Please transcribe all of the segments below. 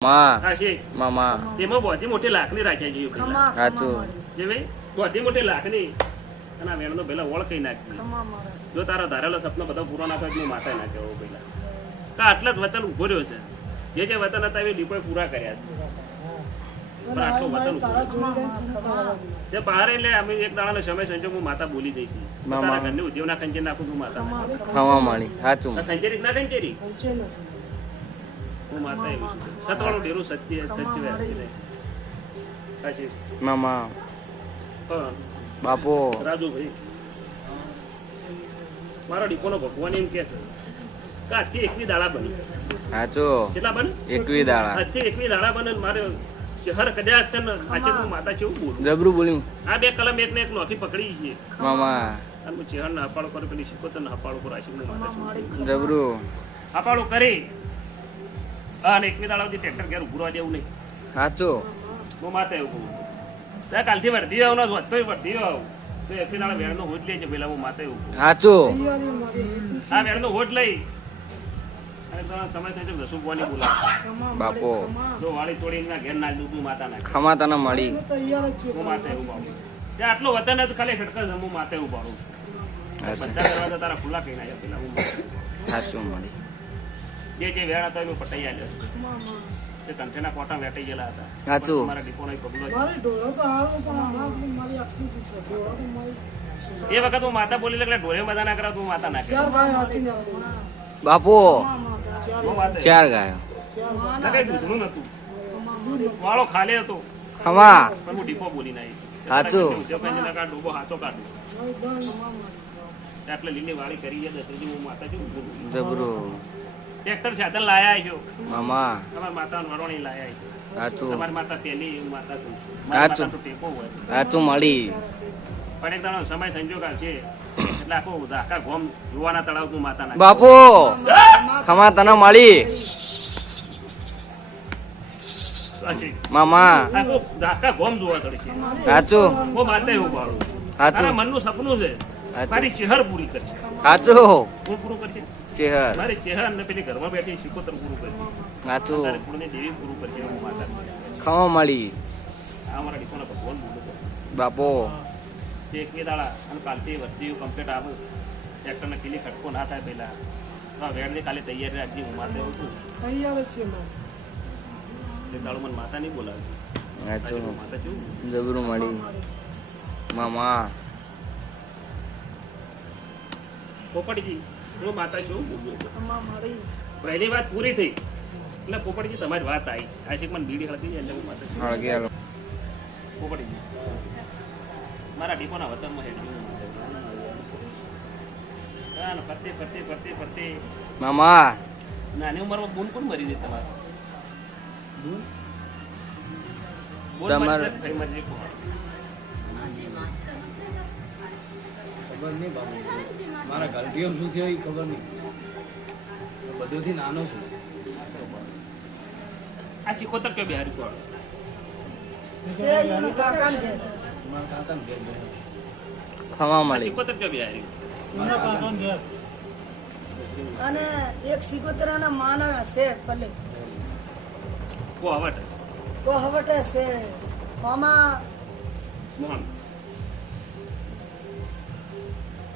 માં હા છે તેમાં બધી મોટી લાકડી રાખ્યા છે સાચું. જે ભાઈ બધી મોટી લાકડી અને વેણનો પેલા ઓળ નાખી જો તારા ધારેલો સપનો બધો પૂરો ના થાય માથે નાખ્યો હોઉં પેલા તો આટલા જ વચન ઊભો રહ્યો છે જે જે વતન હતા એ ડીપોએ પૂરા કર્યા છે વચન જે બહાર એટલે અમે એક દાડાનો સમય સંજોગ હું માતા બોલી દઈ હતી તારા ઘરની ઉદ્યોગના ખંજેર નાખું છું માતા ખાવા મળી સાચું ખંજેરી ના ખંજેરી હું માતા એવું છું. સતવાળું ડેરું સત્ય સચ્ય સાચી મામા. બાપો. રાજુભાઈ. મારો ડીપોનો ભગવાન એમ કે છે. કે એકવી દાડા બની. સાચો. કેટલા બને? એકવી દાડા. આજથી એકવી દાડા બને મારે હર કદાચ છે ને આજે હું માતા છે એવું બોલું. જબરું બોલી આ બે કલમ એક ને એક નોખી પકડી છે. મામા. અને હું ચેહર ને હપાળો કરી પેલી શીખોતર ને હપાળો કરી માતા છું. જબરું. હપાળો કરી. અને એકવી દાડા સુધી ટ્રેક્ટર ઘેર ઉભું દેવું નહીં. સાચું. હું માતા એવું કહું ત્યાં કાલથી વર્ધી આવું ને વર્ધી આવું. તો દાડા લેજે પેલા હું એવું સાચું. આ લઈ. બાપો. ના ના મળી. આટલો વતન જ ખાલી ફટકા જમું માથે સાચું. બધા દરવાજા તારા ખુલ્લા કઈ નાખ્યા પેલા હું સાચું મળી. જે જે વેણ હતા એનું પટાઈ આલ્યો તે કંઠેના કોટા વેટાઈ ગયેલા હતા. સાચું. મારા ડીપોનો એક પગલો છે. મારી ઢોરો તો હારું પણ હમણાં મારી આખી શું છે ઢોરો તો મારી એ વખત હું માતા બોલી એટલે ઢોરે બધા ના કરાવ. તું માતા નાખે. બાપો. ચાર ગાયો. દૂધનું નતું વાળો ખાલી હતો. હું ડીપો બોલી નાઈ સાચું. ડૂબો હાથો કાઢું. એટલે લીલી વાળી કરી છે હું માતા છું. જબરું. ટ્રેક્ટર સાધન લાયા છો. મામા. તમારા માતા વરોણી લાયા છો. સાચું. તમારી માતા પેલી માતા છું સાચું. ટેકો હોય. સાચું મળી. પણ એક દાડો સમય સંજોગ આવશે. એટલે આખું આખા ગોમ જોવાના તળાવ તું માતા નાખે. ખમા તને મળી. મામા. આખા ગોમ જોવા તળશે સાચું. માતા એવું સાચું. મનનું સપનું છે. મારી ચેહર પૂરી કરશે. સાચું. પૂરું કરશે? ચેહર. મારે ચેહર ને પેલી ઘરમાં બેઠી શીખોતર ગુરુ કરશે સાચું તારે કુળની દેવી ગુરુ કરશે હું માતા. ખાવા મળી. આ મારા ડીપોના ભગવાન બોલું બાપો. તે એકવી દાડા અને કાલથી વસ્તી કમ્પ્લીટ આવું. ટ્રેક્ટરને કિલી ખટકો ના થાય પહેલા. તો આ વેડની કાલે તૈયારી રાખજી હું માતા એવું છું. તૈયાર છે મારે. તે દાડો મને માતા નહીં બોલાવે. માતા છું. જબરું મળી. મામા. પોપટજી. હું માતા છું પહેલી વાત પૂરી થઈ. એટલે પોપટજી તમારી વાત આવી. આશિક મને બીડી હળગી જાય એટલે હું માતા છું હળગે હાલો. પોપટજી. મારા ડીપોના વતનમાં હેઠળ હા ને ફરતે ફરતે ફરતે ફરતે. મામા. નાની ઉંમરમાં બોન કોણ મરી દે તમારે? બોન તમારે- ખબર નહીં બાબુ મારા ગલતીઓ શું થયો એ ખબર નહીં. બધોથી નાનો છું. આ ચિકોતર કે બિહારી કોણ? મળી. ચિકોતર કે બિહારી? અને એક સિકોતરાના માના છે પલે કો હવટ? તો હવટે છે આમાં મોહન.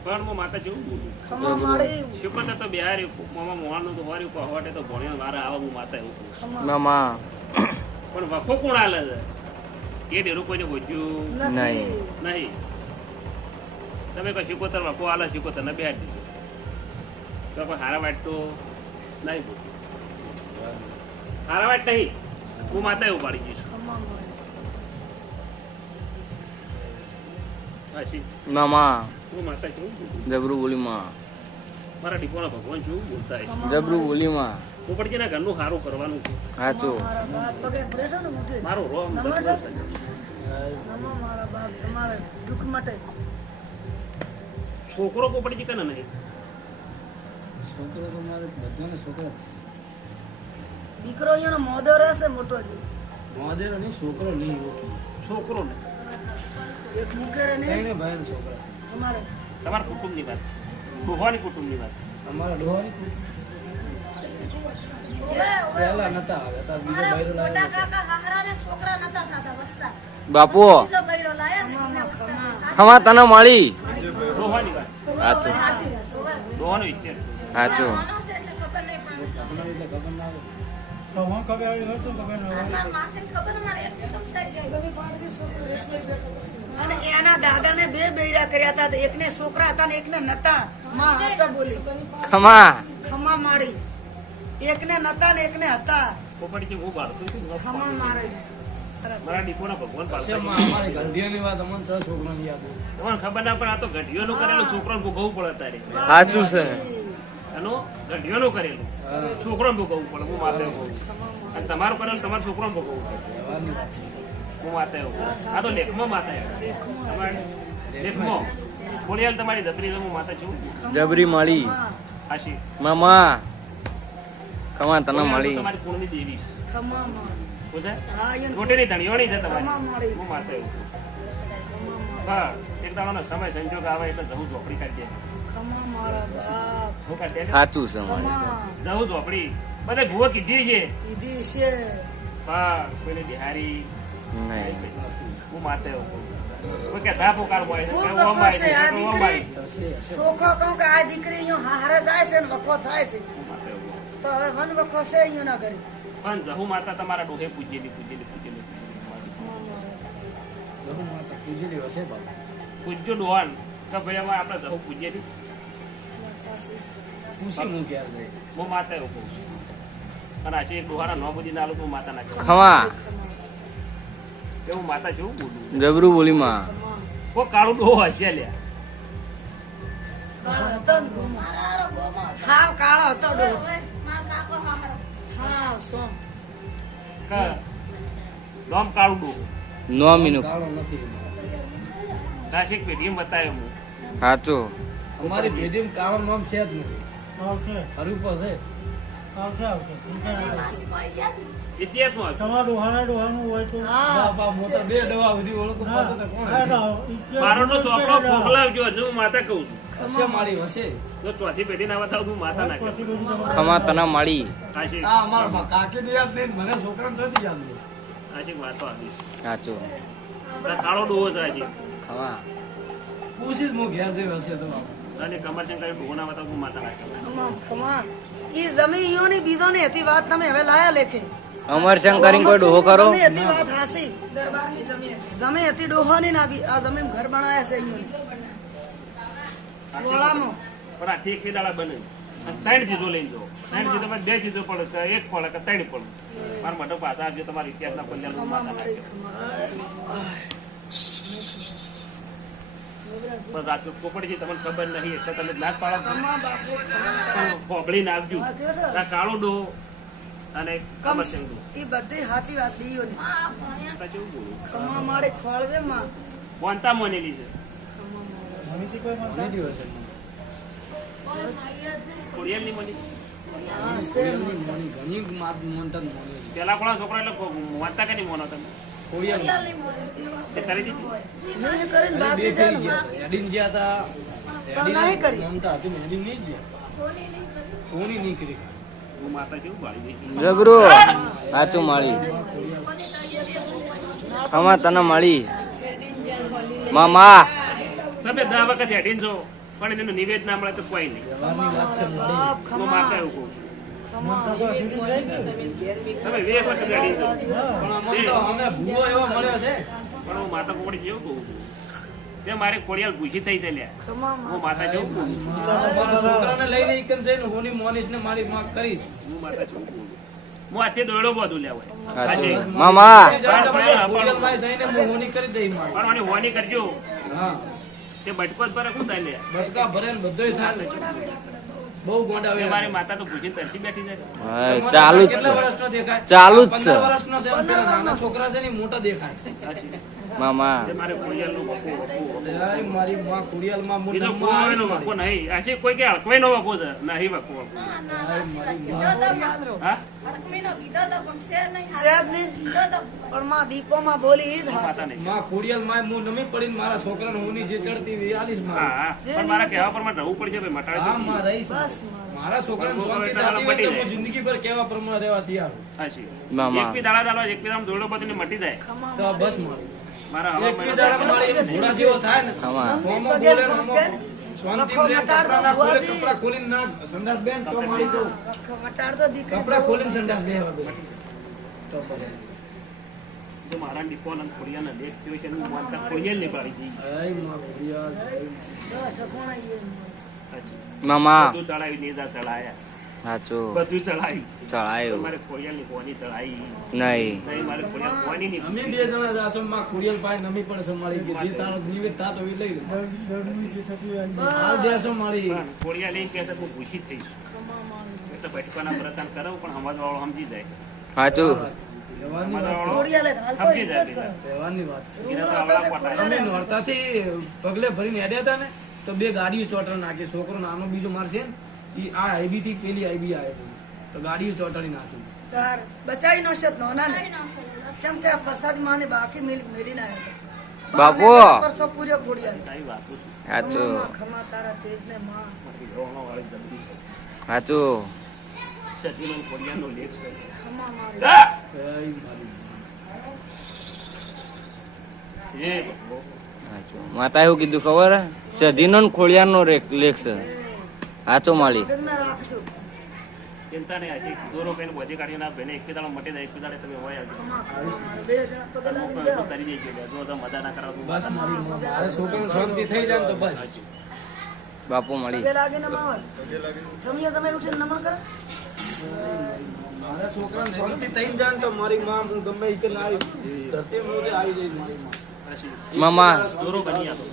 પણ હું માતા જેવું બોલું ખમા તો બિહારી મામા મોહનનું તો હોરી કો હવટે તો ભણ્યા મારા આવા હું માતા એવું કહું. મામા પણ વખો કોણ આલે છે? એ ડેરું કોઈને હોજ્યું નહીં. નહીં. તમે કોઈ શીખોતર વખો આલે શીખોતર ને બિહાર દીધું. તો કોઈ હારા વાટ તો નહીં બોલ હારા વાટ નહીં. હું માતા એવું પાડી જઈશ મામા જબરું બોલી મારા ડીપોના ભગવાન છું બોલતા હોય જબરું બોલી પોપટજીના ઘરનું સારું કરવાનું છે સાચું મારા બાપ ને મોઢે. મારું રોમ નમો દર્દ નમો મારા બાપ તમારે દુઃખ માટે છોકરો પોપટજી કને નહીં છોકરો તો મારે બધાને છોકરા છે. દીકરો અહીંયાનો મોદો રહેશે મોટો જ. મોદેરો નહીં છોકરો નહીં. છોકરો ને એક દીકરે નહીં ભાઈ છોકરા. છે. તમારે? તમારા કુટુંબની વાત છે. ભગવાનની કુટુંબની વાત અમારા ડોહાની પહેલા નતા આવે બીજો બૈરો લાવ્યો બાપુ ખમા તને મળી. ડોહાની વાત સાચું ડોહાનો સાચું આપણને એટલે ખબર ના આવે ખબર ખબર આવી હોય તો ખબર ના અને એના દાદાને બે બૈરા કર્યા હતા. એક એકને છોકરા હતા ને એકને નતા. માં હાચો બોલી. ખમા. ખમા મારી. એકને નતા ને એકને હતા. પોપટજી હું બાળતો છું. ખમા મારે. મારા ડીપોના ભગવાન છે. પાડતા ગંધીઓની વાત અમને છ છોકરાની યાદ તમને ખબર ના પડે આ તો ઘડિયોનું કરેલું છોકરાને ભોગવવું પડે તારી. સાચું છે. એનું કરેલું. છોકરો છોકરાને ભોગવવું પડે હું માતે એવું. અને તમારું કરેલું તમારો છોકરો ભોગવવું પડે. હું માતે એવું. આ તો લેખમાં માતા તમારે લેખમાં. બોલિયાલ તમારી ધપરી હું માતા છું. જબરી માળી. આશી મામા. કમા તને માળી. તમારી કુળની દેવી રોટીની ધણીઓની છે? તમારી. હું માતા એવું. હા એક દાડાનો સમય સંજોગ આવે એટલે જવું ઝોપડી કાઢી સાચું છે મારી ઝોપડી બધે ભૂવો કીધી છે. કીધી છે. હા કોઈને બિહારી. નહીં. હું માતે કહું કે આ દીકરી હશે, હશે. સોખો કહું કે આ દીકરી અહીંયા હારે જાય છે ને વખો થાય છે. તો હવે વન વખો છે અહીંયા ના કરી પણ જહુ માતા તમારા ડોહે પૂજેલી પૂજેલી પૂજેલી જહુ માતા પૂજેલી હશે બાપા. પૂજ્યો ડોહાન. કે ભાઈ અમે આપણે જહુ પૂજેલી. પૂછી હું ક્યાં છે હું માતા એવું કહું છું. અને આશી એક ડોહાના બધી નાલું તો માતા નાખે. ખમા એવું માતા જેવું બોલું જબરું બોલી માં કાળું ડોહો હશે લ્યા. કાળો હતો ડોહો. સોમ. નોમ કાળું ડોહો. નોમીનું. કાળો નથી. એક પેઢીમાં બતાવ્યો હું? સાચું અમારી પેઢીમાં કાળો નામ છે જ નથી. આવશે. હરીફો પાસે આવશે આવશે. ઇતિહાસમાં તમારું ડોહાના ડોહાનું હોય તો હા. બાપા મોટા બે ડવા સુધી ઓળખું હા, પાછો તો કોણ હા? ના, મારો તો હજુ હું માતા કહું છું. હશે માળી હશે. જો ચોથી પેઢી ના બતાવું હું માતા તમારે ખમા તને માળી. આ અમારા કાકી યાદ નહીં મને છોકરાને ચોથી યાદ નહીં કાશી વાતો સાચું. કાળો ડોહો છે હજી ખમા પૂછી જ હું ઘેર જઈ હશે તો બાપા અને કમર શંકર ડોહો ના બતાવું હું માતા ખમા ઈ જમી ઈયોની બીજોની હતી વાત તમે હવે લાયા લેખે. અમર શંકરી કોઈ ડોહો કરો જમી હતી વાત હાસી દરબારની જમી હતી. જમી હતી ડોહાની ના આ જમીન ઘર બનાયા છે અહીંયા ગોળામાં પણ આ ઠીકથી દાડા બને ત્રણ ચીજો લઈ જાઓ. ત્રણ ચીજો માં બે ચીજો પડે એક પડે કે ત્રણ પડે. મારા માટે પાછા આપજો તમારા ઇતિહાસના પલ્લા ખમા માતા મારી નાખે ખમા પણ રાત પોપડજી તમને ખબર નહીં એટલે તમે નાક પાડો. છો. ખમા બાપુ ખમા પણ પોપડી નાખજો. આ કાળો ડો અને કમર કમ એ ઈ બધી સાચી વાત દીયોની કેવું કમા મારે ખોળવે માં. મોનતા મોનેલી છે. પેલા કોણ છોકરા એટલે કો- મોનતા કે નહીં મોનો તમે? ખોડિયાર તે કરી દીધી મેં કરીને અને બે બાકી છે થઈ ને ગયા. હેડીને ગયા હતા પણ નહીં કરી. હેડીને મમતા હતી ને હેડીને નહીં જ ગયા. કોની નહીં કરી? હું માતા જેવું વાળી દઈશ. જબરું. સાચું મળી. ખમા તને મળી. મામા તમે દસ વખત હેઠીને જો પણ એનું નિવેદ ના મળે તો કોઈ નહીં. માતા એવું કહું તો મારે કોડિયાલ ભૂસી થઈ હું. માતા મારા છોકરાને લઈને ઈકન જઈને હોની મોનીશ ને મારી માં કરીશ હું માતા જેવું હું આથી દોડો બધું લેવાય મામા. જઈને હું હોની કરી દઈ પણ મને હોની કરજો હા તે બટકો ભરે કુદાય લે બટકા ભરે ને થાય બહુ ગોંડાવે તે મારી માતા તો ભૂજી તરતી બેઠી જાય ચાલુ જ છે. દેખાય? ચાલુ જ છે. વર્ષનો છે છોકરા છે ને મોટા દેખાય. મામા. મારે વખો. એ મારી માં ખોડિયાલમાં માં મોટો માં નો મારી. નહીં. આશી કોઈ કે હલકવાઈનો વખો છે? નહીં વખો હા? માં બોલી ઈ જ માં માં નમી પડીને મારા છોકરાને જે ચડતી હા મારી. હા પણ મારા કહેવા પ્રમાણે રહેવું પડશે ભાઈ મટાડી હા માં રહીશ. બસ મારા છોકરાને શાંતિ થતી હોય તો મટી હું જાય. જિંદગી ભર કેવા પ્રમાણે રહેવા તૈયાર છું. મામા. એક બી દાડા દાડો એક બી મટી જાય. તો બસ મારી. મારા ડિપોલ જેવો થાય ને. અને લેખ થયો છે પાડી દીધી. મામા. ચડાવી નેજા ચડાયા સાચું. બધું ચડાવી ચડાયું મારે ખોડિયાલની કોની ચડાવી નહીં. નહીં મારે ખોડિયાલ કોની નહીં અમે બે જણા જાશો માં ખોડિયાલ પાસે નમી પણ સંભાળી ગઈ જે તારો નિવેદ થાતો એ લઈ લે. હાલ દેશો મારી પણ ખોડિયાલ એમ કહે છે કે હું ભૂસી જ એટલે ભટકાના પ્રતાન કરાવું પણ સમજવાળો સમજી જાય. સાચું. વાત છે. ખોડિયાલે તો હાલ તો સમજી ઈ જ જાય. કરે. પેલા. રહેવાની વાત છે. એને તો આવડા પોતા. અમે નોરતાથી પગલે ભરીને હેડ્યા હતા ને તો બે ગાડીઓ ચોટણ નાખી. છોકરો નાનો બીજો મારશે ને ઈ આ આઈબી થી પેલી આઈબી આવે તો ગાડીઓ ચોટાડી નાખી. તાર બચાવી નો? શત નોના ને ચમ કે પ્રસાદ માને બાકી મિલ મેલી ના આવ્યો બાપુ. પરસો પૂર્યો તારી વાતો છે. સાચું ખમા તારા તેજ ને માં. મારી રોહણોવાળી જલ્દી છે. સાચું સતીનો ને લેખ છે. ખમા મારી. માતા એવું કીધું ખબર હે? સધીનો ખોળિયા નો રેક- લેખ છે. સાચો માલી. ચિંતા નહીં હજી દોરો કહીને બધી કાઢીને આ એક દાડો મટી જાય એક દાડે તમે હોય આવજો. ખમા ખમા બે જણા પગે તમે લાગી પણ જાઓ. એટલું કરી દેજો જો તમે મજા ના કરાવો બસ મારી માં. શાંતિ થઈ જાય તો બસ. બાપુ મળી પગે લાગીને માવલ જમીએ તમે ઉઠીને નમન કરો? મારા છોકરાને શાંતિ થઈ જાય તો મારી માં હું ગમે ઈ ના આવી ધરતી મોજે આવી જાય મારી માં. મામા. દોરો બની આપો